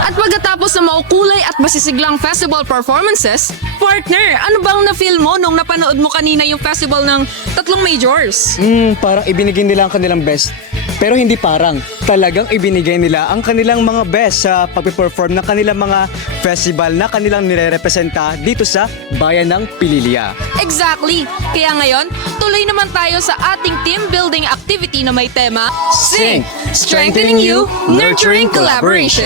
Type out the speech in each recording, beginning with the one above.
At pagkatapos ng maukulay at masisiglang festival performances, partner, ano bang na-feel mo nung napanood mo kanina yung festival ng tatlong majors? Parang ibinigay nila ang kanilang best. Pero hindi parang, talagang ibinigay nila ang kanilang mga best sa pag-perform ng kanilang mga festival na kanilang nire-representa dito sa bayan ng Pililya. Exactly! Kaya ngayon, tuloy naman tayo sa ating team building activity na may tema, Sing! Strengthening you, nurturing collaboration!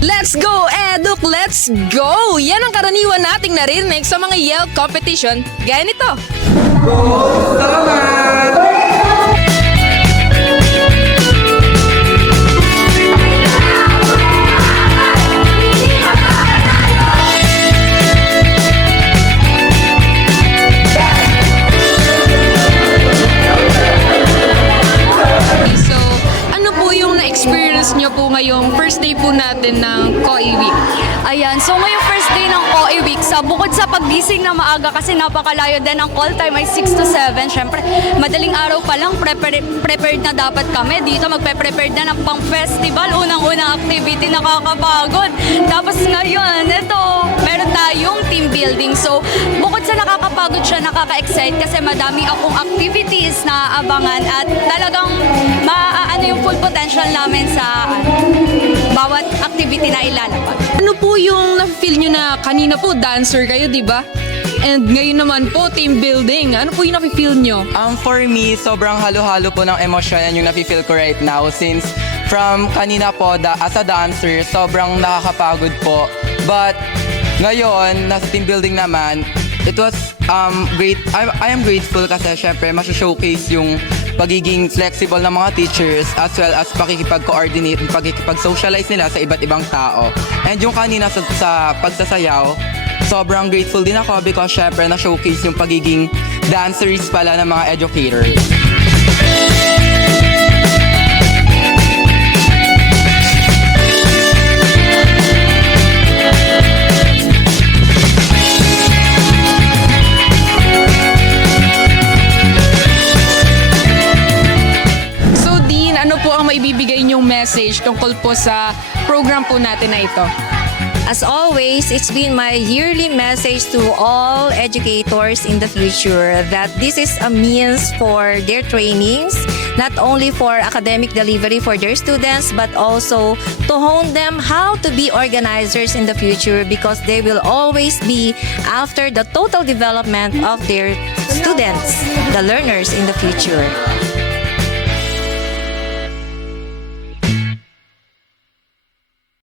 Let's go, Eduk! Let's go! Yan ang karaniwan nating narinig sa mga Yell competition gaya nito. So, ano po yung na-experience nyo po ngayong first day po natin ng COE Week? Ayan, so ngayong first day ng COE Week, bukod sa paggising na maaga kasi napakalayo din ang call time ay 6 to 7. Syempre, madaling araw pa lang, prepared na dapat kami. Dito magpe-prepared na ng pang-festival, unang-unang activity, nakakapagod. Tapos ngayon, ito, meron tayong team building. So, bukod sa nakakapagod siya, nakaka-excite kasi madami akong activities na abangan at talagang maaano yung full potential namin sa bawat activity na ilalabas. Ano po yung na-feel nyo na kanina po dancer kayo, di ba? And ngayon naman po, team building. Ano po yung na-feel nyo? For me, sobrang halo-halo po ng emosyon yan yung nafe-feel ko right now since from kanina po, as a dancer, sobrang nakakapagod po. But ngayon, nasa team building naman, it was great. I am grateful kasi syempre, showcase yung pagiging flexible ng mga teachers as well as pakikipag-coordinate, pakikipag-socialize nila sa iba't ibang tao. And yung kanina sa pagsasayaw, sobrang grateful din ako because syempre na-showcase yung pagiging danceries pala ng mga educators. Ano po ang maibibigay niyong message tungkol po sa program po natin na ito? As always, it's been my yearly message to all educators in the future that this is a means for their trainings, not only for academic delivery for their students, but also to hone them how to be organizers in the future because they will always be after the total development of their students, the learners in the future.